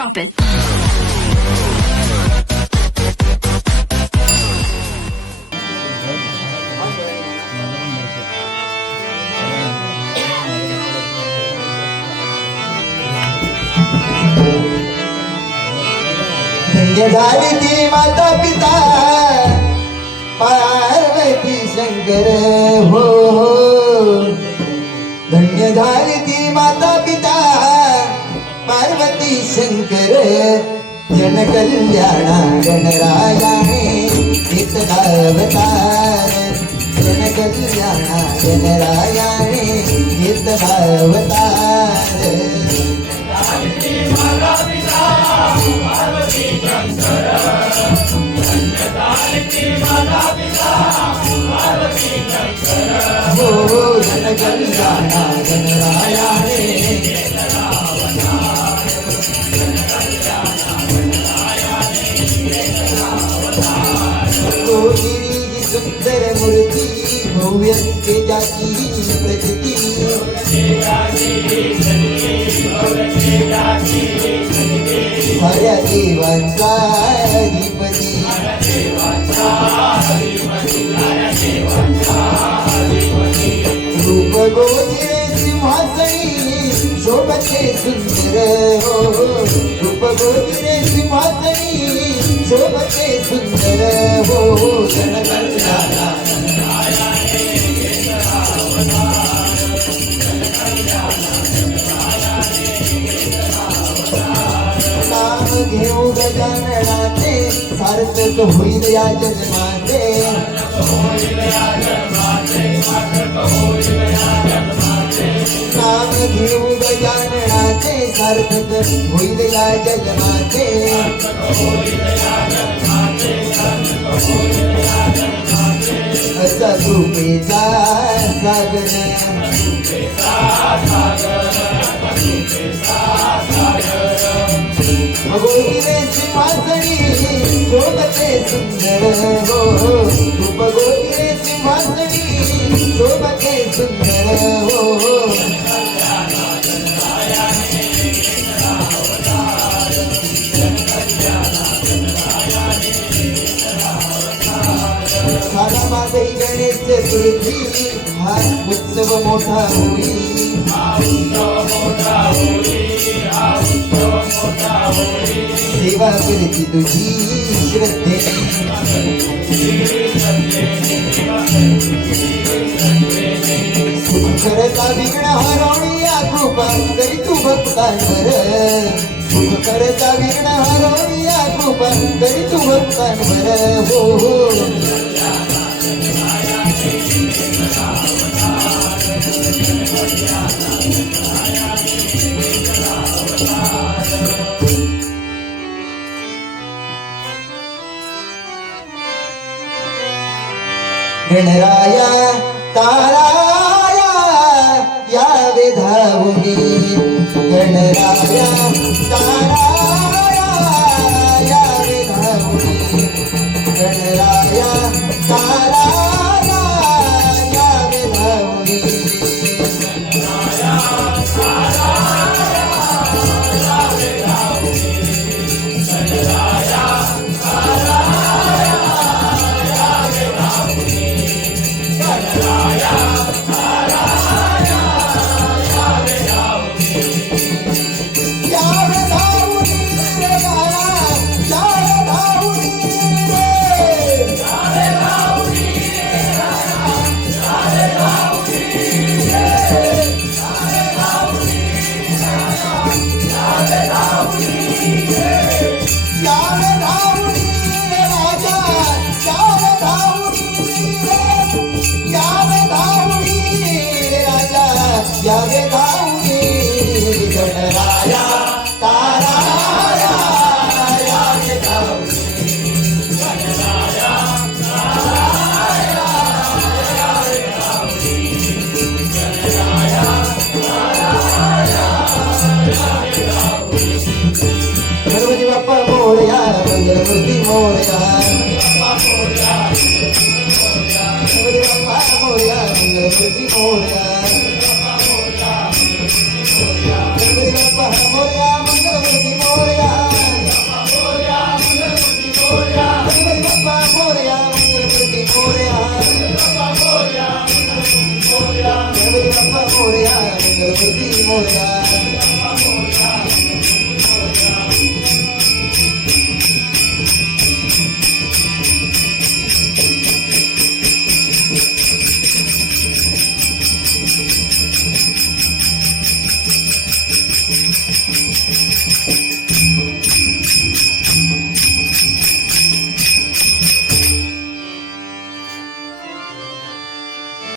Drop it. धन्य झाली ती माता पिता पार्वती शंकर हो धन्य झाली ती माता पिता पार्वती शंकर जन कल्याणा गणरायाने घेतला अवतार जन कल्याणा गणरायाने घेतला अवतार हो जन कल्याणा गणरायाने गिरी सुंदर मूर्ती भव्य तेजाची प्रचिती हऱ्या देवांचा अधिपती रूप गोधिरे सिंहासनी शोभते सुंदर हो रूप गोधिरे सिंहासनी शोभते सुंदर हो जन कल्याणा नाम घेऊ गजाननाचे सार्थक होईल या जन्माचे नाम घेऊ गजाननाचे सार्थक होईल या जन्माचे असा कृपेचा सागर गोविंदे सिंहासनी शोभते सुंदर हो रूप गोविंदे सिंहासनी शोभते सुंदर हो सारा माझे गणेश चतुर्थी हा उत्सव मोठा होई सेवा करती तुझी श्रद्धे सुख करता विघ्न हरवणी या कृपा करी तू भक्तांवर सुख करता विघ्न हरवणी या कृपा करी तू भक्तांवर हो गणराया ताराया यावे धावुनी गणराया ताराया यावे धावुनी गणराया ताराया यावे धावुनी यावे धावुनी गणराया ताराया यावे धावुनी गणराया ताराया यावे धावुनी गणराया ताराया यावे धावुनी गणपती बाप्पा मोरया मंगलमूर्ती मोरया गणपती बाप्पा मोरया मंगलमूर्ती मोरया गणपती बाप्पा मोरया मंगलमूर्ती मोरया गणपती बाप्पा मोरया गणपती मोरया